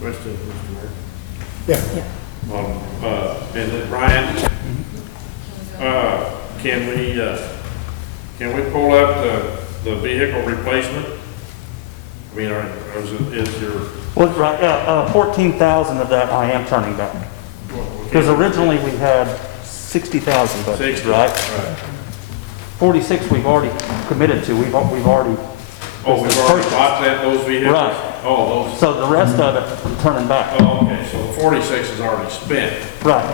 Question, Mr. Mayor. Yeah. And then Brian, can we pull out the vehicle replacement? I mean, or is your, Well, right, 14,000 of that I am turning back. Because originally we had 60,000 budgeted, 60, right? right. 46 we've already committed to, we've already. Oh, we've already bought those vehicles? Right. Oh, those, So the rest of it, I'm turning back. oh, okay, so the 46 is already spent, Right,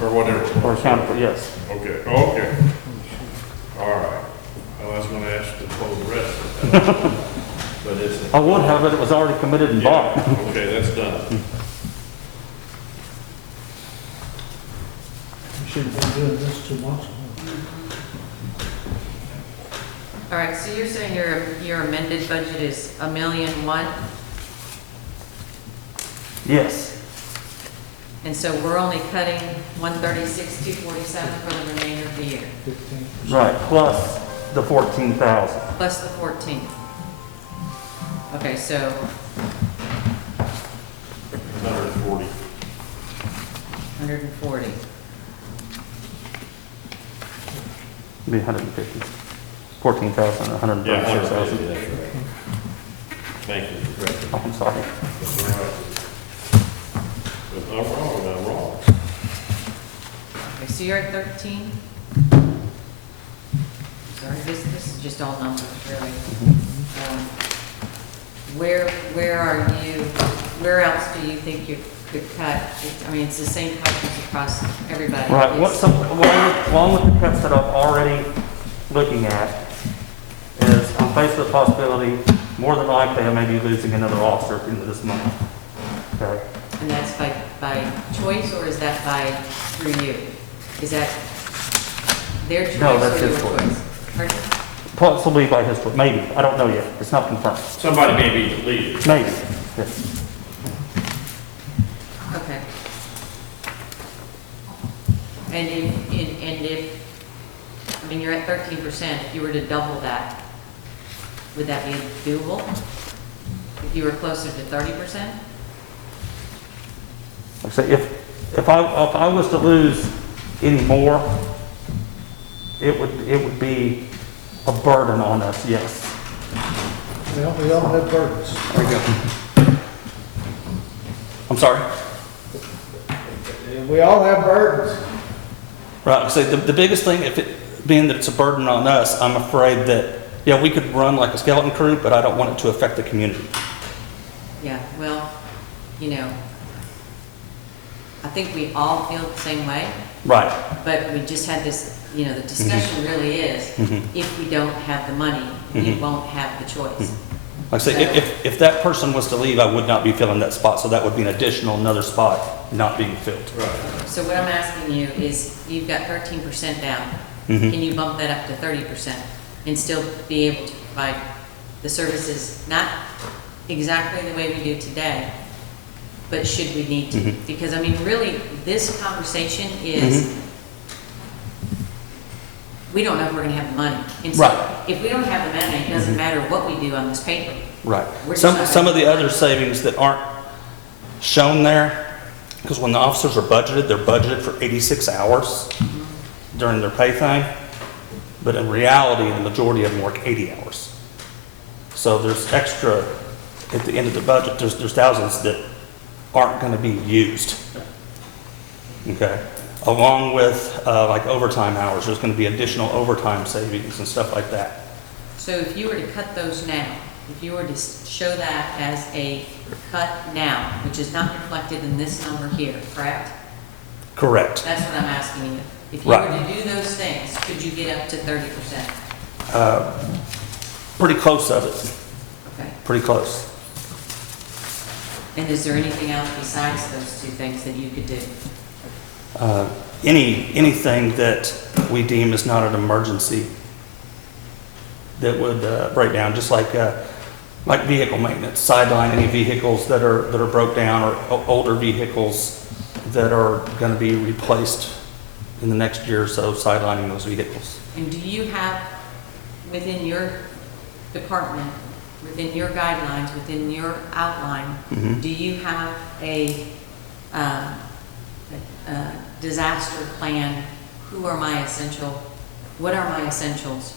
or whatever. or accounted for, yes. Okay, okay. All right. I was gonna ask to close the rest of that. But it's. I would have it, it was already committed and bought. Yeah, okay, that's done. We should have been doing this 2 months ago. All right, so you're saying your amended budget is $1,000,001, Yes, and so we're only cutting 136,247 for the remainder of the year, 15%. right, plus the 14,000. plus the 14. Okay, so 140. 140. Be 150. 14,000, Yeah, 136,000. 150, that's right. Thank you. Oh, I'm sorry. That's all right. But not wrong, not wrong. Okay, so you're at 13? Sorry, this is just all numbers, really. Where else do you think you could cut? I mean, it's the same questions across everybody. Right, It's- along with the cuts that I'm already looking at, is I'm faced with the possibility, more than likely, I may be losing another officer at the end of this month. Okay, And that's by choice, or is that by, through you? Is that their choice No, that's or his your choice. choice? Pardon? possibly by his, maybe, I don't know yet, it's not confirmed. Somebody may be deleted. Maybe, yes. Okay. And if, I mean, you're at 13%, if you were to double that, would that be doable? If you were closer to 30%? Like I say, if I was to lose any more, it would be a burden on us, yes. Well, we all have burdens. There you go. I'm sorry? We all have burdens. Right, so the biggest thing, if it, being that it's a burden on us, I'm afraid that, yeah, we could run like a skeleton crew, but I don't want it to affect the community. Yeah, well, you know, I think we all feel the same way, Right. but we just had this, you know, the discussion really is, Mhm. if we don't have the money, we Mhm. won't have the choice. Like I say, if that person was to leave, I would not be filling that spot, so that would be an additional, another spot not being filled. Right. So what I'm asking you is, you've got 13% down. Mhm. Can you bump that up to 30% and still be able to provide the services, not exactly the way we do today, but should we need to? Mhm. Because, I mean, really, this conversation is, Mhm. we don't know if we're gonna have the money. And so, Right. if we don't have the money, it doesn't matter what we do on this paper. Right. We're just Some not- of the other savings that aren't shown there, because when the officers are budgeted, they're budgeted for 86 hours during their pay thing, but in reality, the majority of them work 80 hours. So there's extra, at the end of the budget, there's thousands that aren't going to be used. Okay? Along with like overtime hours, there's going to be additional overtime savings and stuff like that. So if you were to cut those now, if you were to show that as a cut now, which is not reflected in this number here, correct? Correct. That's what I'm asking you. If you were Right. to do those things, could you get up to 30%? Pretty close of it. Okay. Pretty close. And is there anything else besides those two things that you could do? Anything that we deem is not an emergency that would break down, just like vehicle maintenance, sideline any vehicles that are broke down, or older vehicles that are going to be replaced in the next year or so, sidelining those vehicles. And do you have within your department within your guidelines, within your outline, do you have a disaster plan? What are my essentials?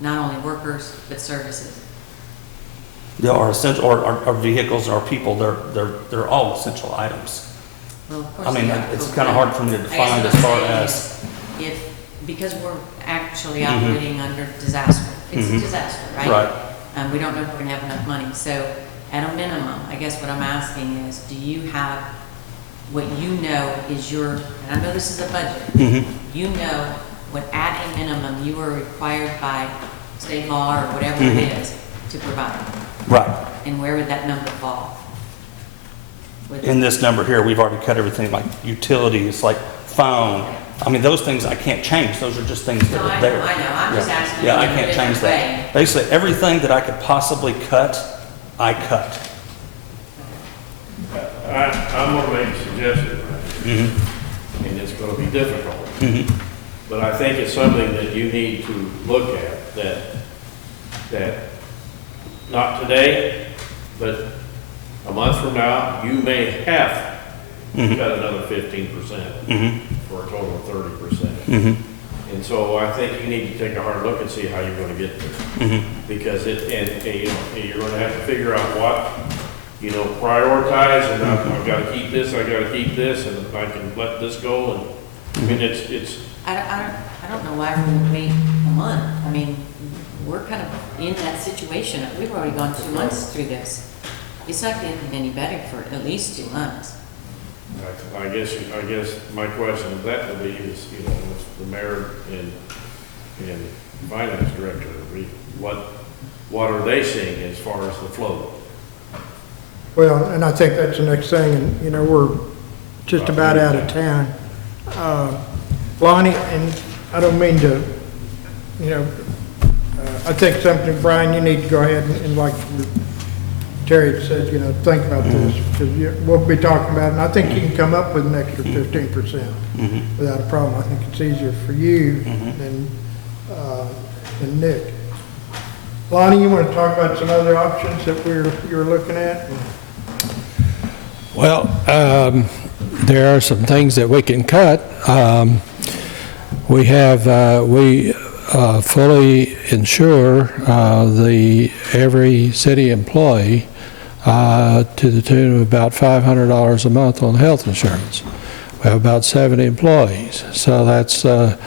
Not only workers, but services. Yeah, our essential, our vehicles, our people, they're all essential items. Well, of course I mean, they are. it's kind of hard for me to I guess define what as I'm far saying as, is, because we're actually operating under disaster, it's a Mhm. disaster, right? right, We don't know if we're gonna have enough money, so at a minimum, I guess what I'm asking is, do you have what you know is your, and I know this is a budget, you know what at a minimum you are required by state law or whatever it is to provide, right. and where would that number fall? In this number here, we've already cut everything like utilities, like phone. I mean, those things I can't change. Those are just things that No, are I there. know, I'm just Yeah. asking Yeah, you I in a can't change different that. way. Basically, everything that I could possibly cut, I cut. I'm gonna make a suggestion, and it's gonna be difficult. But I think it's something that you need to look at, that not today, but a month from now, you may have cut another 15% for a total of 30%. And so I think you need to take a hard look and see how you're gonna get there. Because you're gonna have to figure out what, prioritize, and I've gotta keep this, I gotta keep this, and I can let this go, and, I mean, it's, I don't know why we would wait a month. I mean, we're kind of in that situation. We've already gone 2 months through this. It's not getting any better for at least 2 months. I guess my question of that would be is, with the mayor and finance director, what are they seeing as far as the flow? Well, and I think that's the next thing, and, we're just about out of town. Lonnie, and I don't mean to, I think something, Brian, you need to go ahead and like Terry said, think about this, because we'll be talking about it, and I think you can come up with an extra 15% without a problem. I think it's easier for you than Nick. Lonnie, you want to talk about some other options that you're looking at? Well, there are some things that we can cut. We fully insure every city employee to the tune of about $500 a month on health insurance. We have about 70 employees, so that's about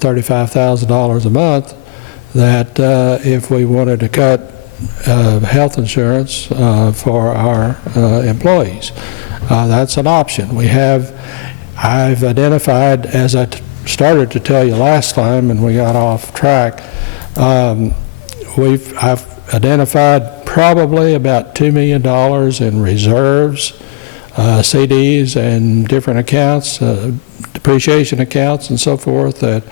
$35,000 a month that if we wanted to cut health insurance for our employees. That's an option. I've identified, as I started to tell you last time and we got off track, I've identified probably about $2 million in reserves, CDs and different accounts, depreciation accounts and so forth that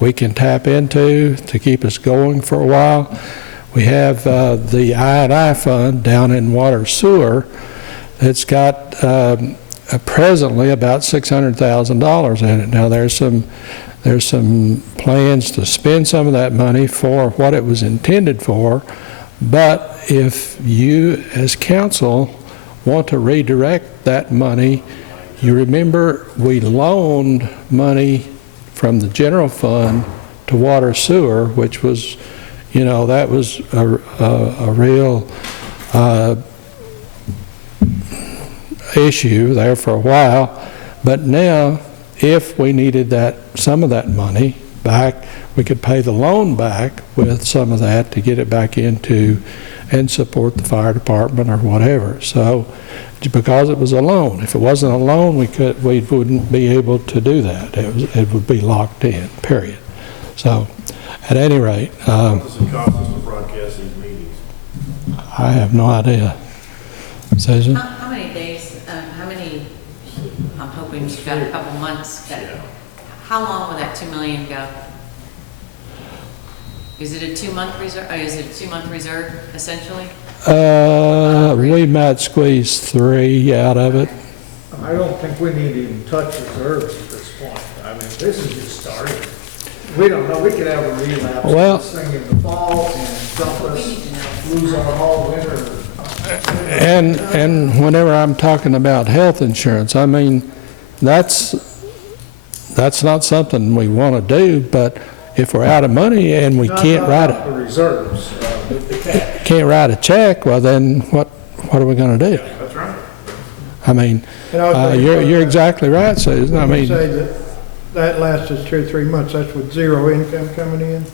we can tap into to keep us going for a while. We have the I&I fund down in water sewer that's got presently about $600,000 in it. Now there's some plans to spend some of that money for what it was intended for, but if you as council want to redirect that money, you remember we loaned money from the general fund to water sewer, which was, that was a real issue there for a while. But now, if we needed some of that money back, we could pay the loan back with some of that to get it back into and support the fire department or whatever. So, because it was a loan. If it wasn't a loan, we wouldn't be able to do that. It would be locked in, period. So, at any rate, What does it cost us to broadcast these meetings? I have no idea. Susan? How many days, I'm hoping you've got a couple months. How long will that 2 million go? Is it a 2-month reserve, is it a 2-month reserve essentially? We might squeeze 3 out of it. I don't think we need to even touch reserves at this point. I mean, this is just starting. We don't know, we could have a relapse of Well- this thing in the fall and dump We us. need to know. lose our whole winter. And whenever I'm talking about health insurance, I mean, that's not something we want to do, but if we're out of money and we can't write The reserves, the cash. can't write a check, well then, what are we going to do? That's right. I mean, And also- you're exactly right, Susan. I You mean, say that lasts us 2 or 3 months, that's with zero income coming in?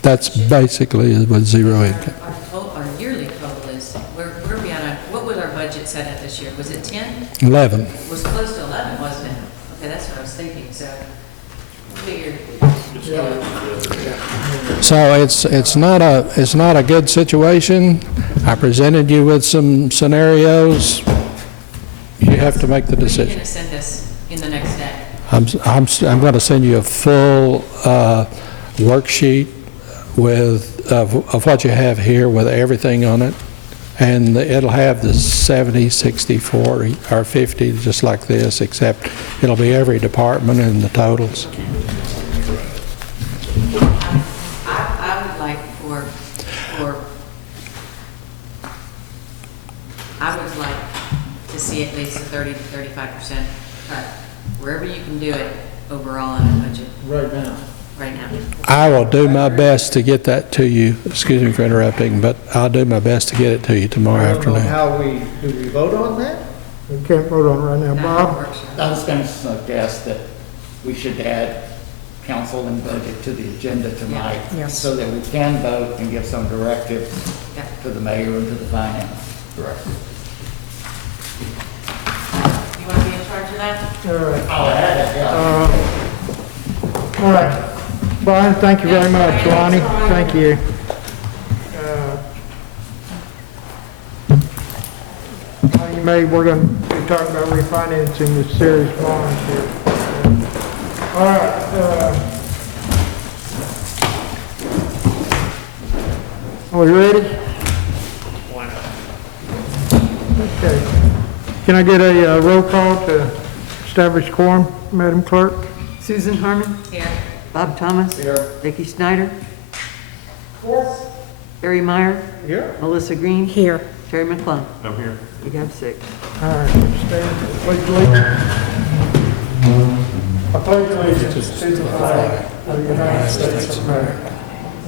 that's basically with zero income. Our yearly total is, where are we at, what was our budget set at this year? Was it 10? 11. It was close to 11, wasn't it? Okay, that's what I was thinking, so figured, So it's not a good situation. I presented you with some scenarios. You have to make the what are you decision. going to send us in the next day? I'm going to send you a full worksheet of what you have here with everything on it. And it'll have the 70, 60, 40, or 50, just like this, except it'll be every department and the totals. I would like I would like to see at least a 30 to 35% cut, wherever you can do it overall in the budget Right now. right now. I will do my best to get that to you. Excuse me for interrupting, but I'll do my best to get it to you tomorrow I don't know afternoon. how do we vote on that? We can't vote on it right now. Not a Bob? workshop. I was going to suggest that we should add council and budget to the agenda tonight. Yes. So that we can vote and give some directive Yeah. to the mayor and to the finance director. You want to be in charge of that? All right. I'll add it, yeah. All right. Brian, thank you very much. Lonnie, thank you. We're going to be talking about refinancing the series bonds here. All right. Are we ready? Okay. Can I get a roll call to establish quorum, Madam Clerk? Susan Harmon. Here. Bob Thomas. Here. Vicki Snyder. Yes. Barry Meyer. Yeah. Melissa Green. Here. Terry McClung. I'm here. We have 6. All right, stand, pledge allegiance. I pledge allegiance to the flag of the United States of America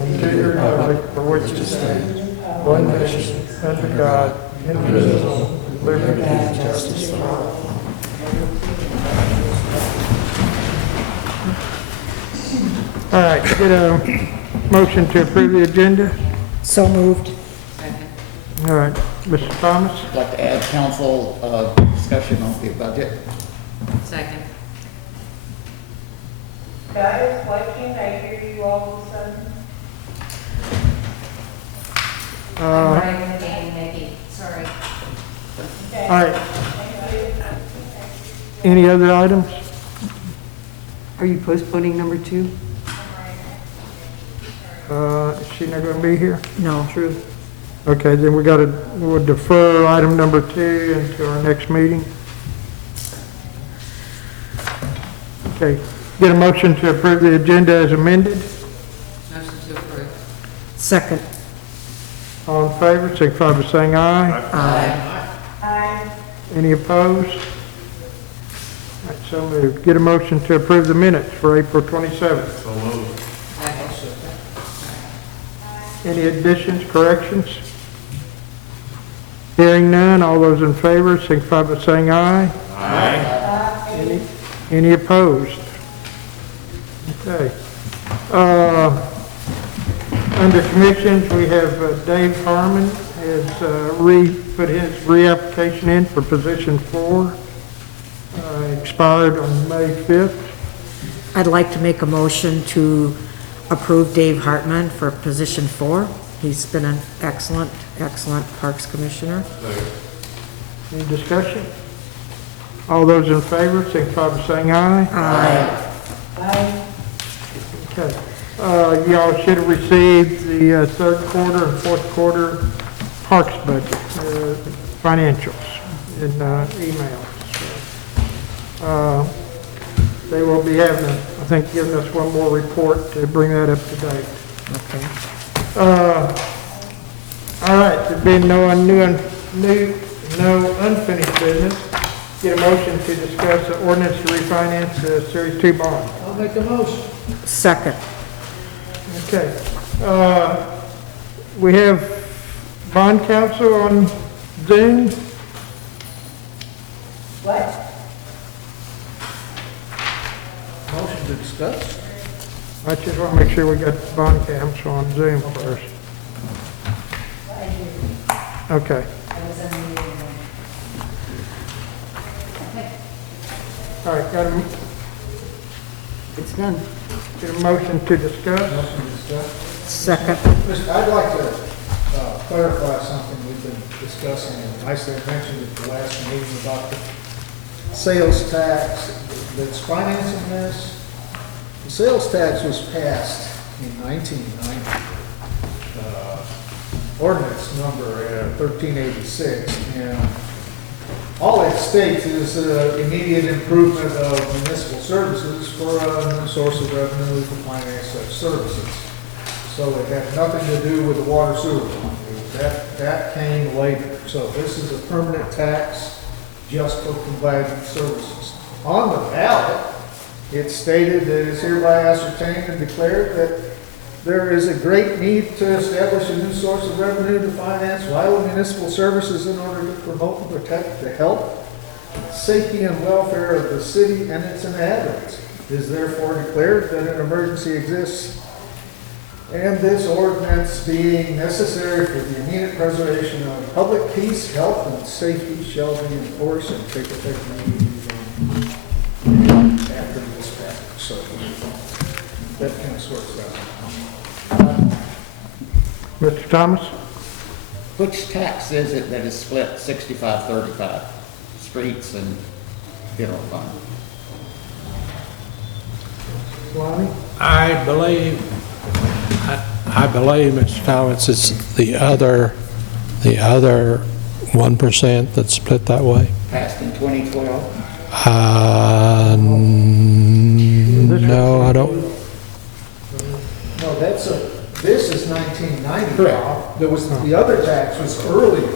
and to the republic for which it stands, one nation, under God, indivisible, with liberty and justice for all. All right, get a motion to approve the agenda. So moved. Second. All right, Mr. Thomas? I'd like to add council discussion on the budget. Second. Guys, why can't I hear you all of a sudden? Sorry. All right. Any other items? Are you postponing number 2? Is she not going to be here? No. True. Okay, then we'll defer item number 2 until our next meeting. Okay, get a motion to approve the agenda as amended. Motion to approve. Second. All in favor, signify by saying aye. Aye. Any opposed? All right, so moved. Get a motion to approve the minutes for April 27th. So moved. Second. Any additions, corrections? Hearing none, all those in favor, signify by saying aye. Aye. Any opposed? Okay. Under commissions, we have Dave Harmon has put his reapplication in for position 4. Expired on May 5th. I'd like to make a motion to approve Dave Hartman for position 4. He's been an excellent Parks Commissioner. Any discussion? All those in favor, signify by saying aye. Aye. Okay. Y'all should have received the third quarter and fourth quarter Parks budget, financials in email. They will be having, I think, giving us one more report to bring that up to date. Okay. All right, there being no unfinished business, get a motion to discuss the ordinance to refinance the Series 2 bond. I'll make a motion. Second. Okay. We have bond counsel on Zoom. What? Motion to discuss? I just want to make sure we got bond counsel on Zoom first. Okay. All right, got It's done. a motion to discuss. Motion to discuss? Second. I'd like to clarify something we've been discussing, and I said, mentioned at the last meeting about the sales tax that's financing this. The sales tax was passed in 1990. Ordinance number 1386, and all it states is immediate improvement of municipal services for a new source of revenue to finance such services. So it had nothing to do with the water sewer fund. That came later. So this is a permanent tax just for providing services. On the ballot, it stated that it's hereby ascertained and declared that there is a great need to establish a new source of revenue to finance vital municipal services in order to promote and protect the health, safety, and welfare of the city and its inhabitants. It is therefore declared that an emergency exists, and this ordinance being necessary for the immediate preservation of public peace, health, and safety shall be enforced and take effect immediately after this passage. So that kind of sorts that out. Mr. Thomas? Which tax is it that is split 65-35? Streets and general fund? Lonnie? I believe, Mr. Thomas, it's the other 1% that's split that way. Passed in 2012? No, I don't. No, this is 1990. Correct. There was, the other tax was earlier.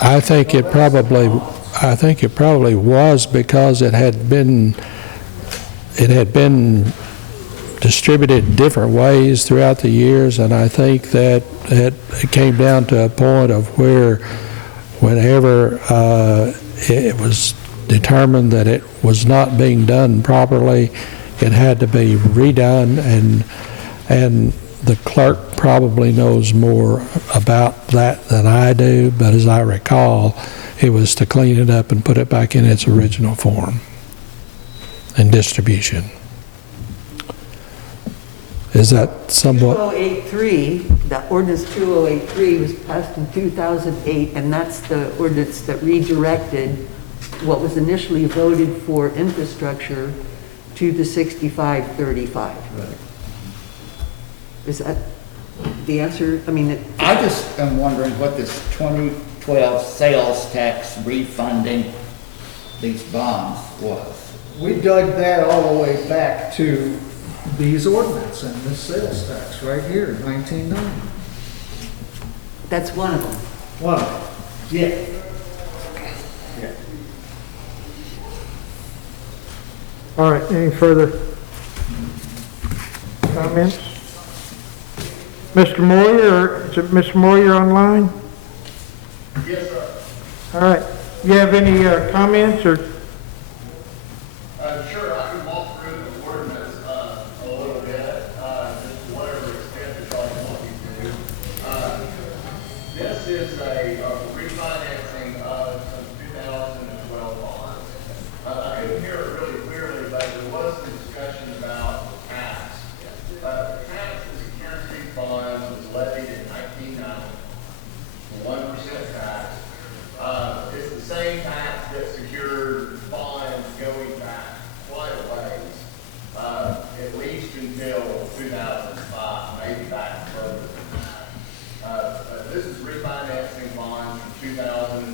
I think it probably was because it had been distributed different ways throughout the years, and I think that it came down to a point of where whenever it was determined that it was not being done properly, it had to be redone, and the clerk probably knows more about that than I do, but as I recall, it was to clean it up and put it back in its original form and distribution. Is that somewhat? 2083, the ordinance 2083 was passed in 2008, and that's the ordinance that redirected what was initially voted for infrastructure to the 65-35. Is that the answer? I mean, I just am wondering what this 2012 sales tax refunding these bonds was. We dug that all the way back to these ordinance and this sales tax right here, 1990. that's one of them. One of them. Yeah. Yeah. All right, any further comments? Mr. Moyer, is it Mr. Moyer online? Yes, sir. All right, you have any comments or? Sure, I can walk through the ordinance a little bit, just to whatever extent that y'all want me to. This is a refinancing of some 2012 bonds. I couldn't hear it really clearly, but there was discussion about the tax. The tax security bond was levied in 1990, the 1% tax. It's the same tax that secured bonds going back quite a ways, at least until 2005, maybe back further than that. This is refinancing bonds from 2009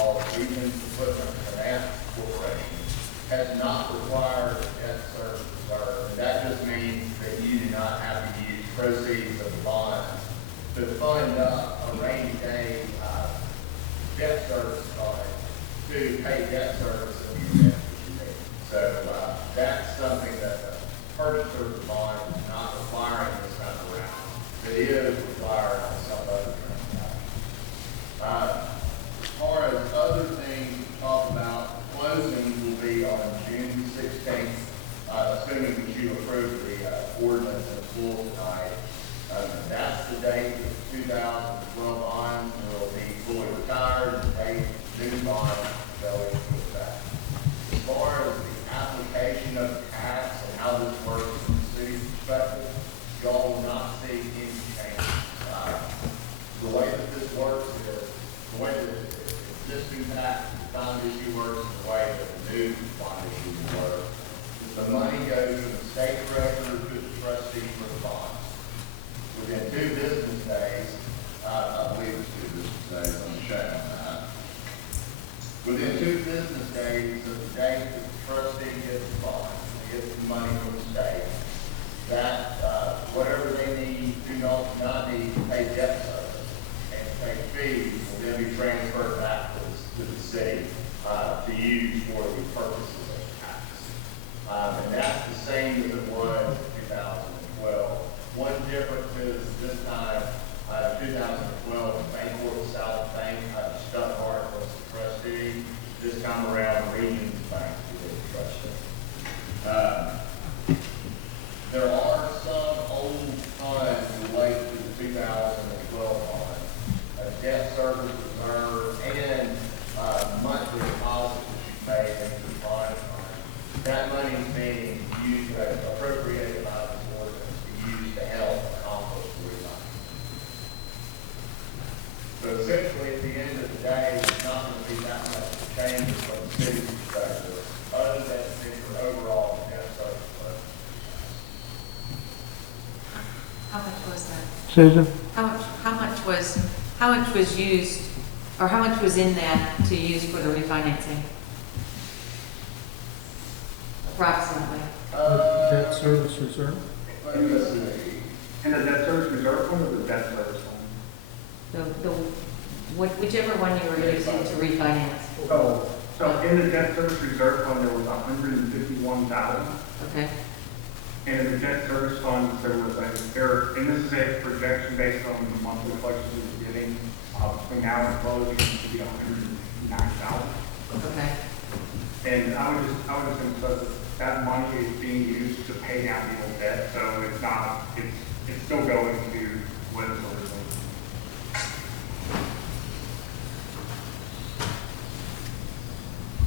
called Regions Equipment Finance Corporation, has not required a debt service reserve. And that just means that you do not have to use proceeds of the bonds to fund a rainy day debt service fund to pay debt service in the event that you need. So that's something that the purchaser of the bond is not requiring this time around. It is required on some other transactions. As far as other things to talk about, closing will be on June 16th, assuming that you approve the ordinance in full tonight. That's the date that the 2012 bonds will be fully retired, and date new bonds go into effect. As far as the application of the tax and how this works from the city's perspective, y'all will not see any changes. The way that this works is, the way that the existing tax bond issue works, and the way that the new bond issue works, is the money goes from the state treasurer to the trustee for the bonds. Within 2 business days, I believe it's 2 business days, I'm showing on that. Within 2 business days of the date that the trustee gets the bond, they get the money from the state, that whatever they need, do not need to pay debt service and pay fees will then be transferred back to the city to use for the purposes of the tax. And that's the same as it was in 2012. One difference is this time, 2012, Bancorp South Bank, Stuttgart was the trustee. This time around, Regions Bank is the trustee. There are some old funds related to the 2012 bond, debt service reserve, and monthly deposits that you pay into the bond fund. That money is being used, appropriated by this ordinance to use to help accomplish the refinancing. So essentially, at the end of the day, it's not going to be that much change from the city's perspective, other than the overall debt service reserve. How much was that? Susan? How much was used, or how much was in that to use for the refinancing? Approximately. Debt service reserve? Let me see. In the debt service reserve fund or the debt service fund? Whichever one you were using to refinance. So in the debt service reserve fund, there was $151,000. Okay. And in the debt service fund, there was and this is a projection based on the monthly collections we were getting, between now and closing, it should be $109,000. Okay. And I would just emphasize that money is being used to pay down the old debt, so it's still going to what it's originally.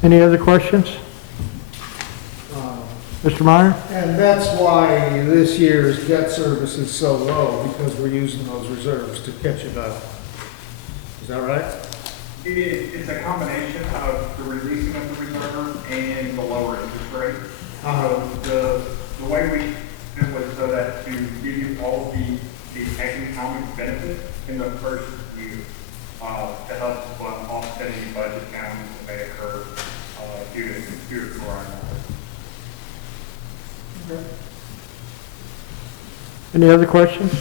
Any other questions? Mr. Meyer? And that's why this year's debt service is so low, because we're using those reserves to catch it up. Is that right? It's a combination of the releasing of the reserve and the lower interest rate. So the way we did was so that to give you all the economic benefit in the first year to help offset any budget challenges that may occur due to coronavirus. Any other questions?